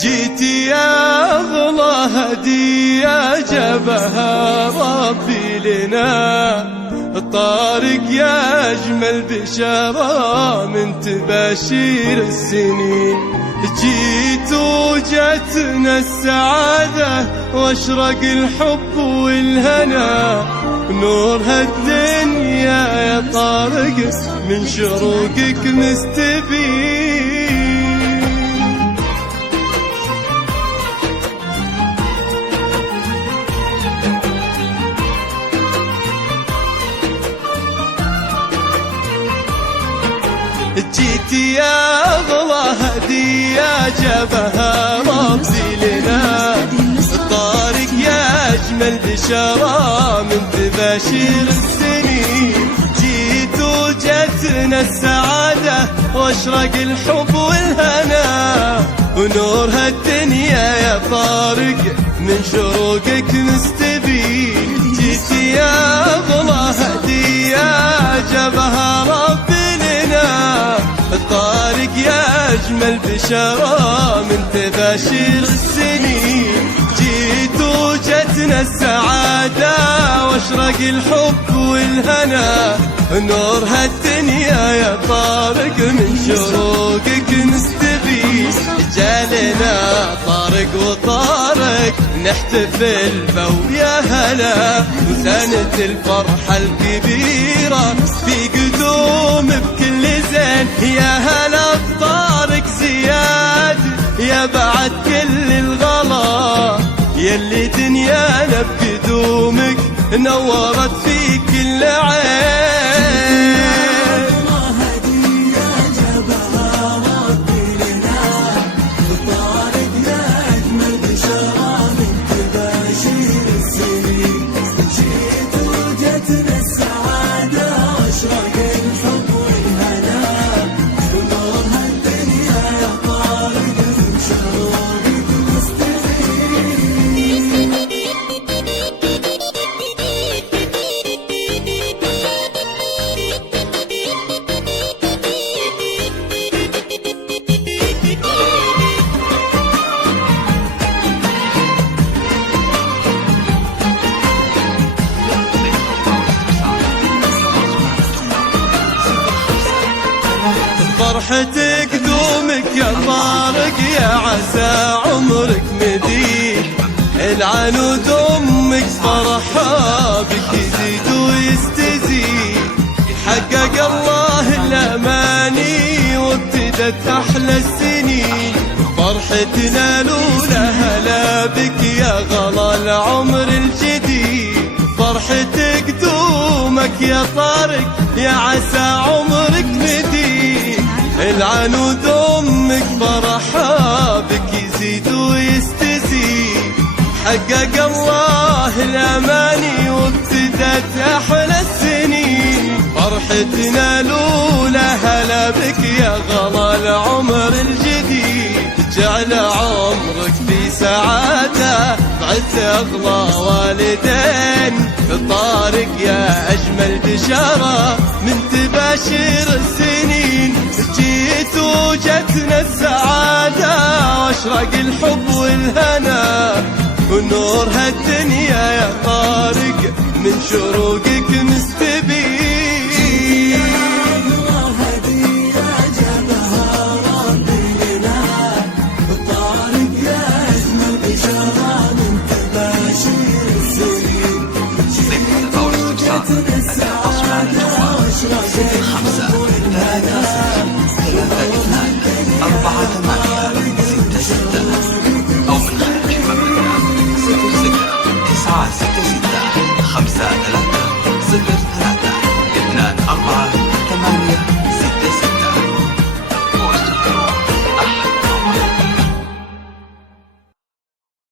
جيتي يا أغلى هدية جابها ربي لنا، طارق يا أجمل بشارة من تباشير السنين. جيت وجتنا السعادة واشرق الحب والهنا، نور هالدنيا يا طارق من شروقك مستبين. جيتي يا أغلى هدية جابها ربي لنا، طارق يا أجمل بشارة من تباشير السنين. جيت وجتنا السعادة واشرق الحب والهنا، ونور هالدنيا يا طارق من شروقك مستبين. جيتي يا أغلى هدية جابها ربي لنا، طارق يا أجمل بشارة من تباشير السنين. جيت وجتنا السعادة واشرق الحب والهنا، نور هالدنيا يا طارق من شروقك مستبين. جالنا طارق وطارق نحتفل بويا هلا، وسنة الفرحة الكبيرة في قدوم بكل زين. يا هلا بطارق زياد يا بعد كل الغلا، يلي دنيانا بقدومك نورت في كل عين. فرحتك دومك يا طارق يا عسى عمرك مديد، العنود امك فرحها بك يزيد ويستزيد. حقق الله الاماني وابتدت احلى السنين، فرحتنا الاولى هلا بك يا غلا العمر الجديد. فرحتك دومك يا طارق يا عسى عمرك مديد، العنود امك فرحها بك يزيد ويستزيد. حقق الله الاماني وابتدت احلى السنين، فرحتنا الاولى هلا بك يا غلا العمر الجديد. جعل عمرك في سعاده بعز اغلى والدين، طارق يا اجمل بشاره من تباشير السنين. جيت وجتنا السعادة واشرق الحب والهنا، ونور هالدنيا يا طارق من شروقك مستبين. طارق يا أجمل بشارة من تباشير السنين.